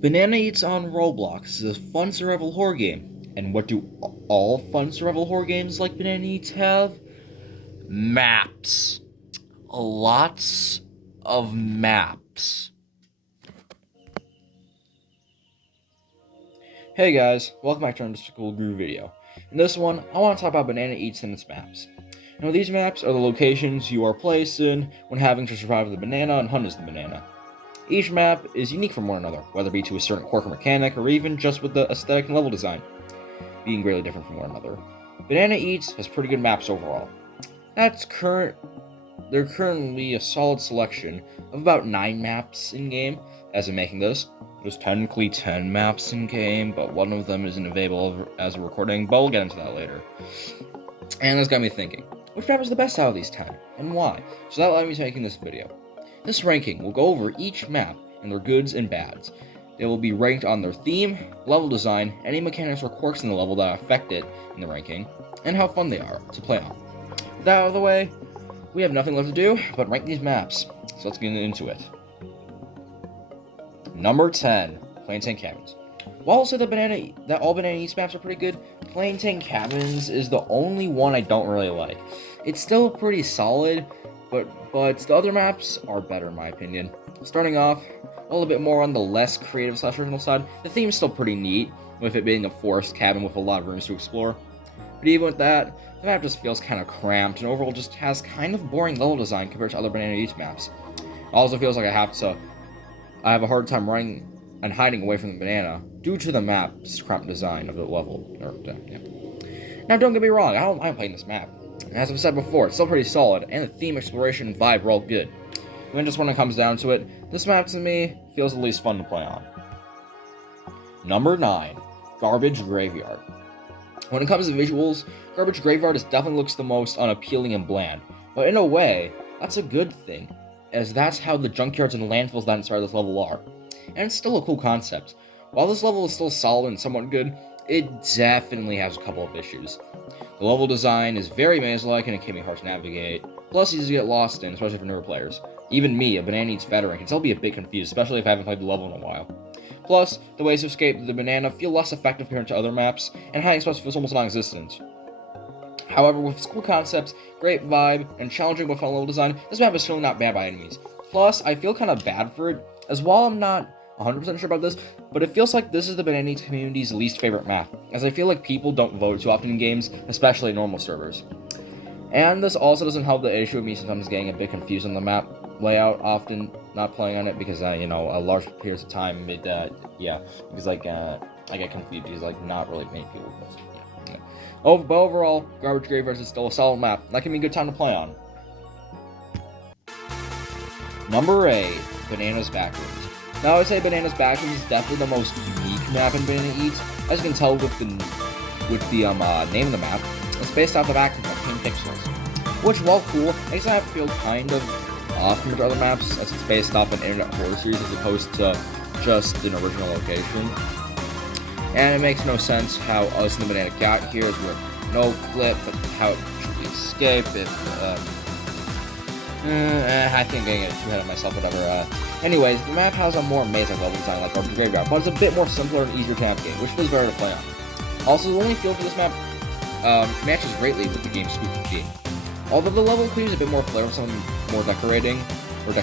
Banana Eats on Roblox is a fun survival horror game. And what do all fun survival horror games like Banana Eats have? Maps. Lots of maps. Hey guys, welcome back to our School Groove video. In this one, I want to talk about Banana Eats and its maps. Now these maps are the locations you are placed in when having to survive the banana and hunt as the banana. Each map is unique from one another, whether it be to a certain quirk or mechanic, or even just with the aesthetic and level design, being greatly different from one another. Banana Eats has pretty good maps overall. They're currently a solid selection of about 9 maps in-game as of making this. There's technically 10 maps in-game, but one of them isn't available as a recording, but we'll get into that later. And this got me thinking, which map is the best out of these 10, and why? So that led me to making this video. This ranking will go over each map and their goods and bads. They will be ranked on their theme, level design, any mechanics or quirks in the level that affect it in the ranking, and how fun they are to play on. With that out of the way, we have nothing left to do but rank these maps, so let's get into it. Number 10, Plantain Cabins. While I'll say that all Banana Eats maps are pretty good, Plantain Cabins is the only one I don't really like. It's still pretty solid, but the other maps are better in my opinion. Starting off a little bit more on the less creative / original side, the theme's still pretty neat, with it being a forest cabin with a lot of rooms to explore. But even with that, the map just feels kind of cramped, and overall just has kind of boring level design compared to other Banana Eats maps. It also feels like I have a hard time running and hiding away from the banana due to the map's cramped design of the level. Now don't get me wrong, I don't mind playing this map. As I've said before, it's still pretty solid, and the theme, exploration, and vibe are all good. And then just when it comes down to it, this map to me feels at least fun to play on. Number 9, Garbage Graveyard. When it comes to visuals, Garbage Graveyard definitely looks the most unappealing and bland, but in a way, that's a good thing, as that's how the junkyards and landfills that inspire this level are. And it's still a cool concept. While this level is still solid and somewhat good, it definitely has a couple of issues. The level design is very maze-like and it can be hard to navigate, plus easy to get lost in, especially for newer players. Even me, a Banana Eats veteran, can still be a bit confused, especially if I haven't played the level in a while. Plus, the ways to escape the banana feel less effective compared to other maps, and hiding spots feels almost non-existent. However, with its cool concepts, great vibe, and challenging but fun level design, this map is still not bad by any means. Plus, I feel kind of bad for it, as while I'm not 100% sure about this, but it feels like this is the Banana Eats community's least favorite map, as I feel like people don't vote too often in games, especially in normal servers. And this also doesn't help the issue of me sometimes getting a bit confused on the map layout, often not playing on it because, a large periods of time, because I get confused because, not really many people. But overall, Garbage Graveyard is still a solid map. That can be a good time to play on. Number 8, Banana's Backrooms. Now, I would say Banana's Backrooms is definitely the most unique map in Banana Eats. As you can tell with the name of the map, it's based off the background of Pink Pixels, which, while cool, makes the map feel kind of off from the other maps, as it's based off an internet horror series as opposed to just an original location. And it makes no sense how us and the banana got here with no clip, but how should we escape if, I think I'm getting too ahead of myself, whatever. Anyways, the map has a more amazing level design like Garbage Graveyard, but it's a bit more simpler and easier to navigate, which feels better to play on. Also, the only feel for this map matches greatly with the game's spooky theme. Although the level includes a bit more flair with some more decorations, but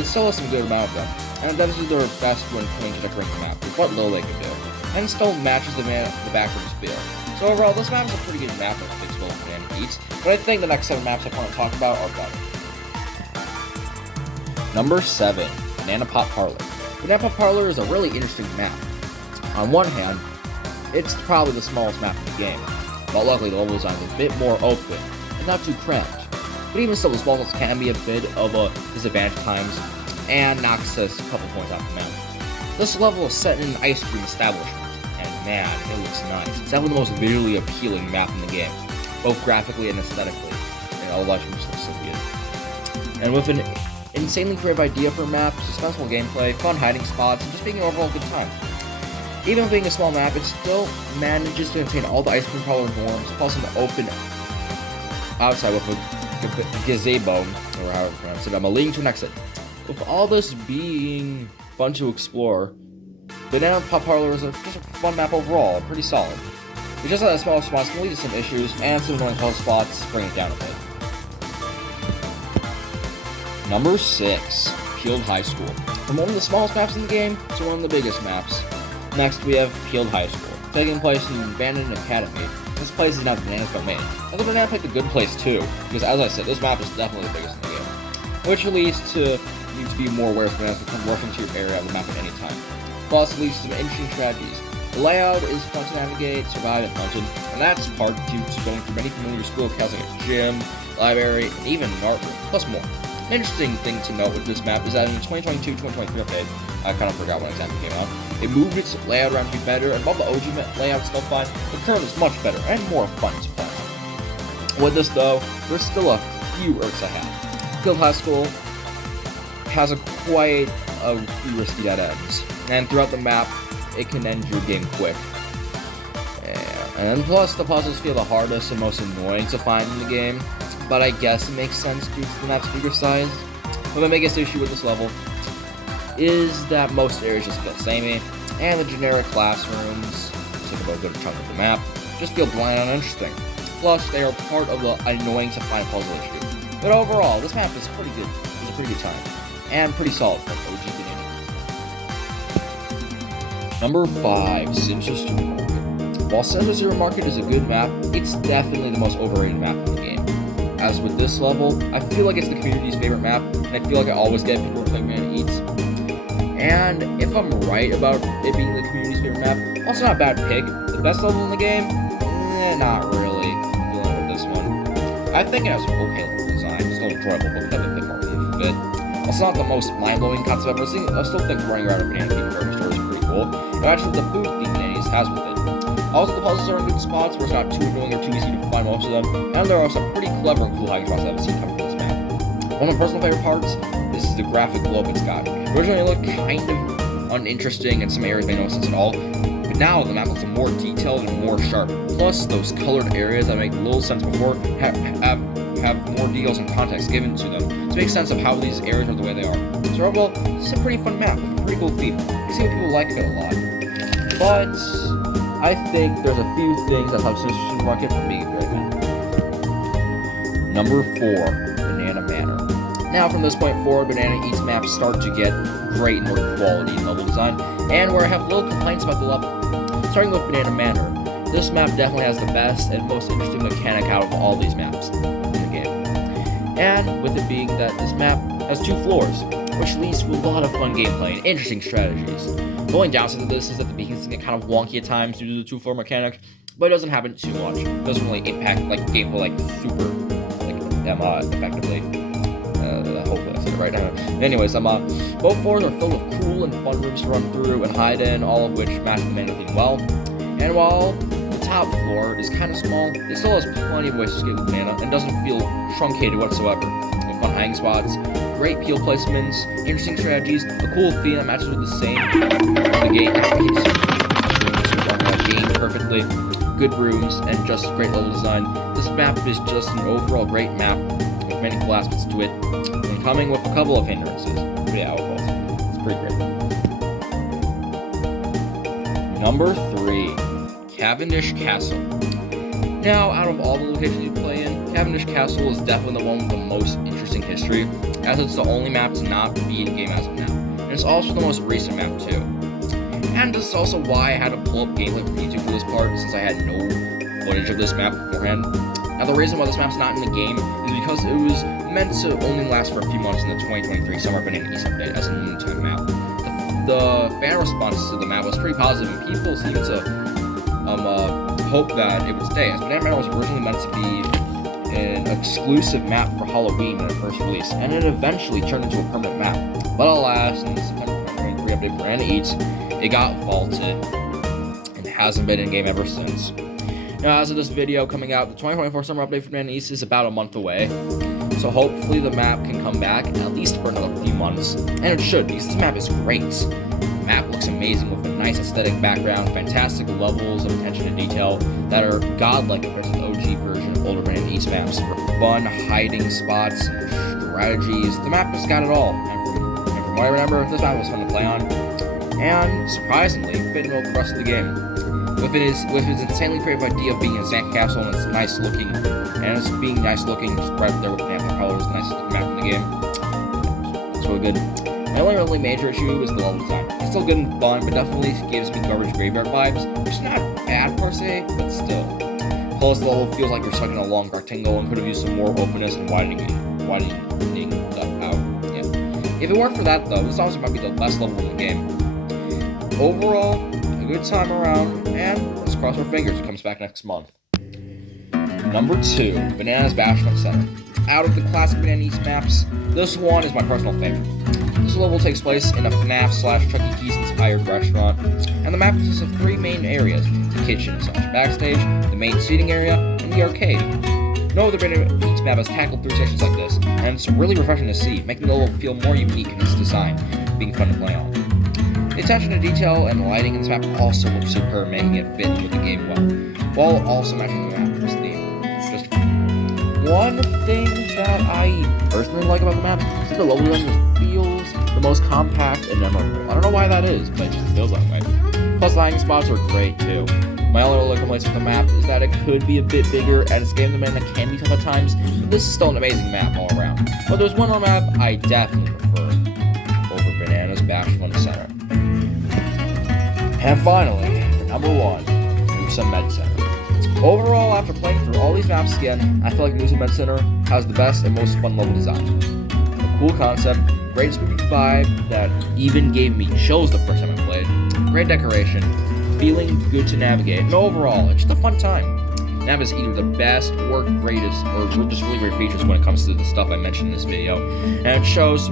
it still has some good amount of them, and it does do their best when playing to decorate the map, with what little they can do, and still matches the backrooms feel. So overall, this map is a pretty good map that fits well with Banana Eats, but I think the next 7 maps I want to talk about are better. Number 7, Banana Pot Parlor. Banana Pot Parlor is a really interesting map. On one hand, it's probably the smallest map in the game, but luckily the level design is a bit more open and not too cramped. But even still, the small ones can be a bit of a disadvantage at times and knocks us a couple points off the map. This level is set in an ice cream establishment, and man, it looks nice. It's definitely the most visually appealing map in the game, both graphically and aesthetically, and all the lighting looks so good. And with an insanely creative idea for a map, suspenseful gameplay, fun hiding spots, and just being an overall good time. Even being a small map, it still manages to contain all the ice cream parlor norms, plus an open outside with a gazebo, or however you pronounce it, leading to an exit. With all this being fun to explore, Banana Pop Parlor is just a fun map overall, pretty solid. It's just that small spots can lead to some issues, and some annoying puzzle spots bring it down a bit. Number 6, Peeled High School. From one of the smallest maps in the game to one of the biggest maps. Next, we have Peeled High School, taking place in an abandoned academy. This place is now Banana's domain. And the Banana picked a good place too, because as I said, this map is definitely the biggest in the game. Which leads to you need to be more aware of bananas that come rushing to your area of the map at any time. Plus, it leads to some interesting strategies. The layout is fun to navigate, survive, and hunted, and that's part due to going through many familiar school accounts like a gym, library, and even an art room, plus more. An interesting thing to note with this map is that in the 2022-2023 update, I kind of forgot when exactly came out, it moved its layout around to be better, and while the OG layout is still fine, the current is much better and more fun to play. With this though, there's still a few irks I have. Peeled High School has quite a few risky dead ends, and throughout the map, it can end your game quick. And plus, the puzzles feel the hardest and most annoying to find in the game, but I guess it makes sense due to the map's bigger size. But my biggest issue with this level is that most areas just feel samey, and the generic classrooms, take about a good chunk of the map, just feel bland and uninteresting. Plus, they are part of the annoying to find puzzle issue. But overall, this map is pretty good. It's a pretty good time, and pretty solid for OG Banana. Number 5, Simpsons Supermarket. While Simpsons Supermarket is a good map, it's definitely the most overrated map in the game. As with this level, I feel like it's the community's favorite map, and I feel like I always get people playing Banana Eats. And if I'm right about it being the community's favorite map, also not a bad pick. The best level in the game? Not really. Dealing with this one. I think it has an okay level design. It's still enjoyable, but without a bit more relief of it. It's not the most mind-blowing concept I've ever seen. I still think running around a banana themed grocery store is pretty cool. And actually, the food theme Banana Eats has with it. Also, the puzzles are in good spots where it's not too annoying or too easy to find most of them, and there are some pretty clever and cool hiding spots I haven't seen coming from this map. One of my personal favorite parts, this is the graphic globe it's got. Originally it looked kind of uninteresting in some areas made no sense at all, but now the map looks more detailed and more sharp. Plus, those colored areas that make little sense before have more details and context given to them to make sense of how these areas are the way they are. So overall, it's a pretty fun map with a pretty cool theme. I see what people like it a lot. But I think there's a few things that help Simpsons Supermarket from being a great map. Number 4, Banana Manor. Now from this point forward, Banana Eats maps start to get great in more quality and level design, and where I have little complaints about the level. Starting with Banana Manor, this map definitely has the best and most interesting mechanic out of all these maps in the game. And with it being that this map has 2 floors, which leads to a lot of fun gameplay and interesting strategies. The only downside to this is that the beacons can get kind of wonky at times due to the 2-floor mechanic, but it doesn't happen too much. It doesn't really impact gameplay super effectively. Hopefully I said it right now. Anyways, both floors are filled with cool and fun rooms to run through and hide in, all of which match the main theme well. And while the top floor is kind of small, it still has plenty of ways to escape with mana and doesn't feel truncated whatsoever. With fun hiding spots, great peel placements, interesting strategies, a cool theme that matches with the same game perfectly, good rooms, and just great level design. This map is just an overall great map with many cool aspects to it, and coming with a couple of hindrances. But yeah, overall, it's pretty great. Number 3, Cavendish Castle. Now, out of all the locations you play in, Cavendish Castle is definitely the one with the most interesting history, as it's the only map to not be in-game as of now. And it's also the most recent map too. And this is also why I had to pull up gameplay from YouTube for this part, since I had no footage of this map beforehand. Now, the reason why this map's not in the game is because it was meant to only last for a few months in the 2023 Summer Banana East update as a noontime map. The fan response to the map was pretty positive, and people seemed to hope that it would stay, as Banana Manor was originally meant to be an exclusive map for Halloween when it first released, and it eventually turned into a permanent map. But alas, in the September 2023 update for Banana Eats, it got vaulted and hasn't been in game ever since. Now, as of this video coming out, the 2024 Summer update for Banana East is about a month away, so hopefully the map can come back at least for another few months, and it should, because this map is great. The map looks amazing with a nice aesthetic background, fantastic levels of attention to detail that are godlike compared to the OG version of older Banana East maps. For fun hiding spots and strategies, the map has got it all. And from what I remember, this map was fun to play on. and surprisingly fit in with the rest of the game. With its insanely creative idea of being a sandcastle and it's nice looking, just right up there with the natural colors, the nicest looking map in the game. It's really good. My only really major issue is the level design. It's still good and fun, but definitely gives me garbage graveyard vibes, which is not bad per se, but still. Plus, the level feels like we're stuck in a long rectangle and could have used some more openness and widening stuff out. Yeah. If it weren't for that, though, this honestly might be the best level in the game. Overall, a good time around, and let's cross our fingers it comes back next month. Number 2, Bananas Bashment Center. Out of the classic Banana East maps, this one is my personal favorite. This level takes place in a FNAF/Chuck E. Cheese inspired restaurant, and the map consists of 3 main areas: the kitchen/backstage, the main seating area, and the arcade. No other Banana East map has tackled 3 sections like this, and it's really refreshing to see, making the level feel more unique in its design, being fun to play on. The attention to detail and lighting in this map also looks superb, making it fit in with the game well, while also matching the map's theme. Just one thing that I personally like about the map is that the level design just feels the most compact and memorable. I don't know why that is, but it just feels that way. Plus, the hiding spots are great too. My only other complaints with the map is that it could be a bit bigger, and it's a game that can be tough at times. But this is still an amazing map all around. But there's one more map I definitely prefer over Bananas Bashment Center. And finally, number 1, Musa Med Center. Overall, after playing through all these maps again, I feel like Musa Med Center has the best and most fun level design. A cool concept, great spooky vibe that even gave me chills the first time I played, great decoration, feeling good to navigate, and overall, it's just a fun time. The map is either the best or greatest, or just really great features when it comes to the stuff I mentioned in this video, and it shows.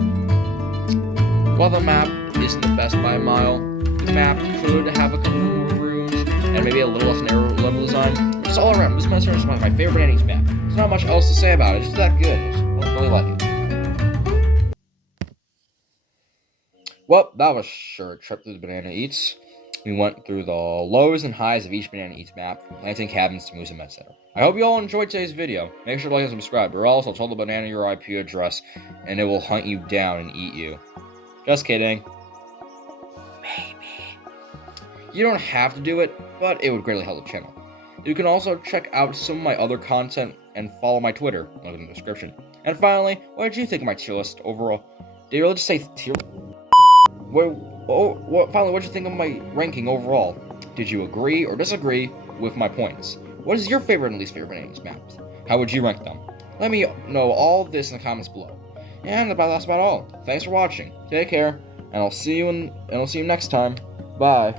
While the map isn't the best by a mile, the map could have a couple more rooms and maybe a little less narrow level design. Just all around, this Monster is my favorite Banana East map. There's not much else to say about it. It's just that good. I just really like it. Well, that was sure a trip through the Banana Eats. We went through the lows and highs of each Banana Eats map, planting cabins to Musa Med Center. I hope you all enjoyed today's video. Make sure to like and subscribe, or else I'll tell the banana your IP address, and it will hunt you down and eat you. Just kidding. Maybe. You don't have to do it, but it would greatly help the channel. You can also check out some of my other content and follow my Twitter, link in the description. And finally, what did you think of my tier list overall? Did you really just say tier? Finally, what did you think of my ranking overall? Did you agree or disagree with my points? What is your favorite and least favorite Banana East maps? How would you rank them? Let me know all this in the comments below. And that's about all. Thanks for watching. Take care, and I'll see you next time. Bye.